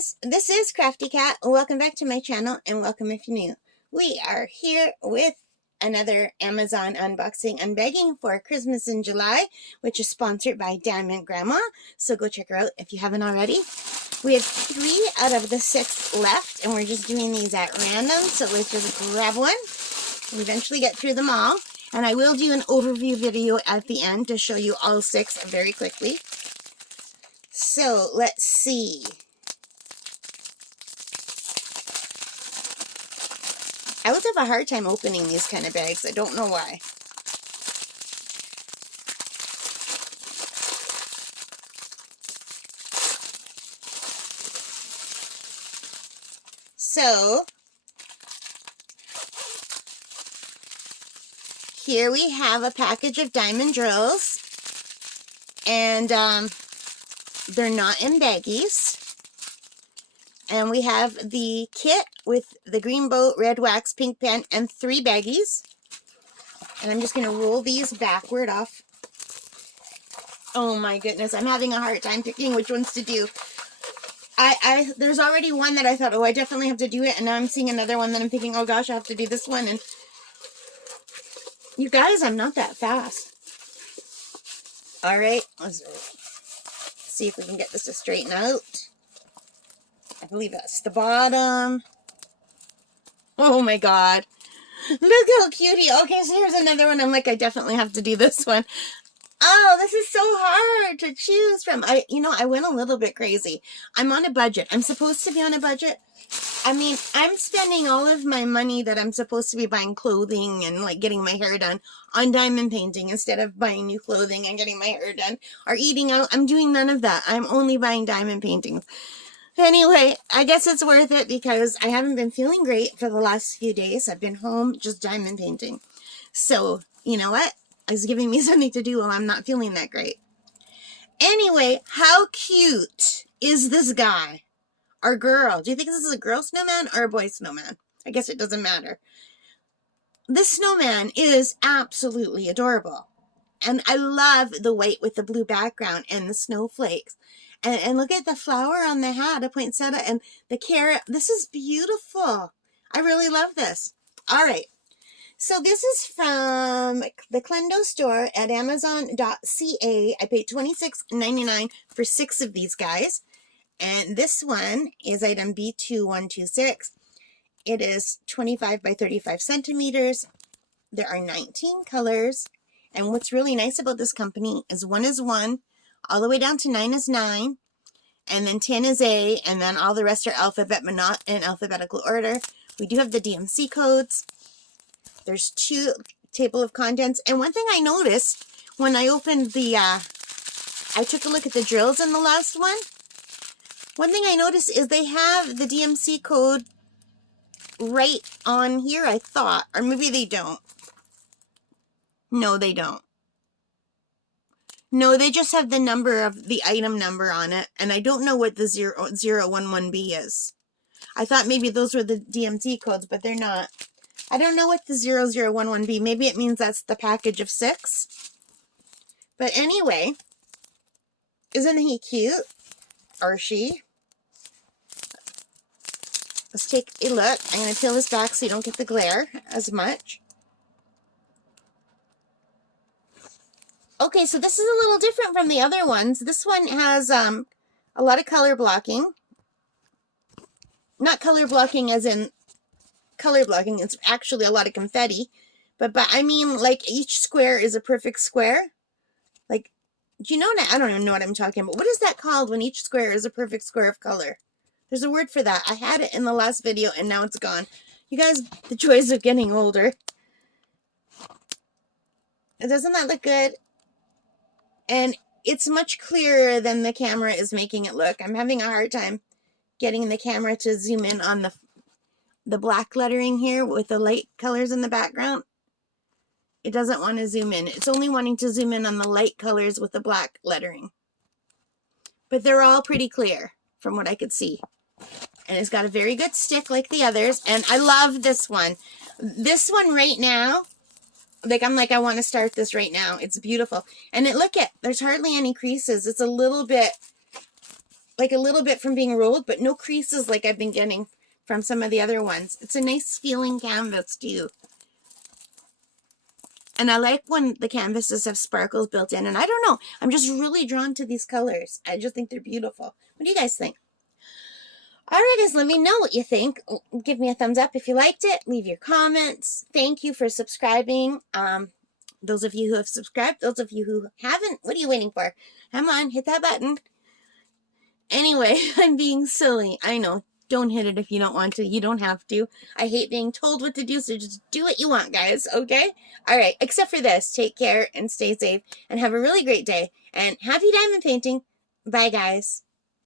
guys, this is Crafty Cat. Welcome back to my channel and welcome if you're new. We are here with another Amazon unboxing unbagging for Christmas in July, which is sponsored by Diamond Grandma. So go check her out if you haven't already. We have 3 out of the 6 left and we're just doing these at random. So let's just grab one and eventually get through them all. And I will do an overview video at the end to show you all 6 very quickly. So let's see. I always have a hard time opening these kind of bags. I don't know why. So, here we have a package of diamond drills. And they're not in baggies. And we have the kit with the green boat, red wax, pink pen, and 3 baggies. And I'm just going to roll these backward off. Oh my goodness, I'm having a hard time picking which ones to do. There's already one that I thought, oh, I definitely have to do it. And now I'm seeing another one that I'm thinking, oh gosh, I have to do this one. And you guys, I'm not that fast. All right, let's see if we can get this to straighten out. I believe that's the bottom. Oh my god. Look how cutie. Okay, so here's another one. I'm like, I definitely have to do this one. Oh, this is so hard to choose from. I went a little bit crazy. I'm on a budget. I'm supposed to be on a budget. I mean, I'm spending all of my money that I'm supposed to be buying clothing and like getting my hair done on diamond painting instead of buying new clothing and getting my hair done or eating out. I'm doing none of that. I'm only buying diamond paintings. Anyway, I guess it's worth it because I haven't been feeling great for the last few days. I've been home just diamond painting. So, you know what? It's giving me something to do while I'm not feeling that great. Anyway, how cute is this guy? Or girl? Do you think this is a girl snowman or a boy snowman? I guess it doesn't matter. This snowman is absolutely adorable. And I love the white with the blue background and the snowflakes. And look at the flower on the hat, a poinsettia, and the carrot. This is beautiful. I really love this. All right. So this is from the Clendo store at Amazon.ca. I paid $26.99 for 6 of these guys. And this one is item B2126. It is 25 by 35 centimeters. There are 19 colors. And what's really nice about this company is 1 is 1, all the way down to 9 is 9, and then 10 is A, and then all the rest are alphabet, but not in alphabetical order. We do have the DMC codes. There's 2 table of contents. And one thing I noticed when I opened the, I took a look at the drills in the last one. One thing I noticed is they have the DMC code right on here, I thought. Or maybe they don't. No, they don't. No, they just have the number of the item number on it. And I don't know what the 011B is. I thought maybe those were the DMC codes, but they're not. I don't know what the 0011B. Maybe it means that's the package of 6. But anyway, isn't he cute? Or she? Let's take a look. I'm going to peel this back so you don't get the glare as much. Okay, so this is a little different from the other ones. This one has a lot of color blocking. Not color blocking as in color blocking. It's actually a lot of confetti. But I mean, like, each square is a perfect square. Like, do you know that? I don't even know what I'm talking about. What is that called when each square is a perfect square of color? There's a word for that. I had it in the last video and now it's gone. You guys, the joys of getting older. Doesn't that look good? And it's much clearer than the camera is making it look. I'm having a hard time getting the camera to zoom in on the black lettering here with the light colors in the background. It doesn't want to zoom in. It's only wanting to zoom in on the light colors with the black lettering. But they're all pretty clear from what I could see. And it's got a very good stick like the others. And I love this one. This one right now, like, I'm like, I want to start this right now. It's beautiful. And look at, there's hardly any creases. It's a little bit like a little bit from being rolled, but no creases like I've been getting from some of the other ones. It's a nice feeling canvas too. And I like when the canvases have sparkles built in. And I don't know, I'm just really drawn to these colors. I just think they're beautiful. What do you guys think? Alright guys, let me know what you think. Give me a thumbs up if you liked it. Leave your comments. Thank you for subscribing. Those of you who have subscribed, those of you who haven't, what are you waiting for? Come on, hit that button. Anyway, I'm being silly. I know. Don't hit it if you don't want to. You don't have to. I hate being told what to do, so just do what you want, guys, okay? Alright, except for this. Take care and stay safe and have a really great day. And happy diamond painting. Bye, guys.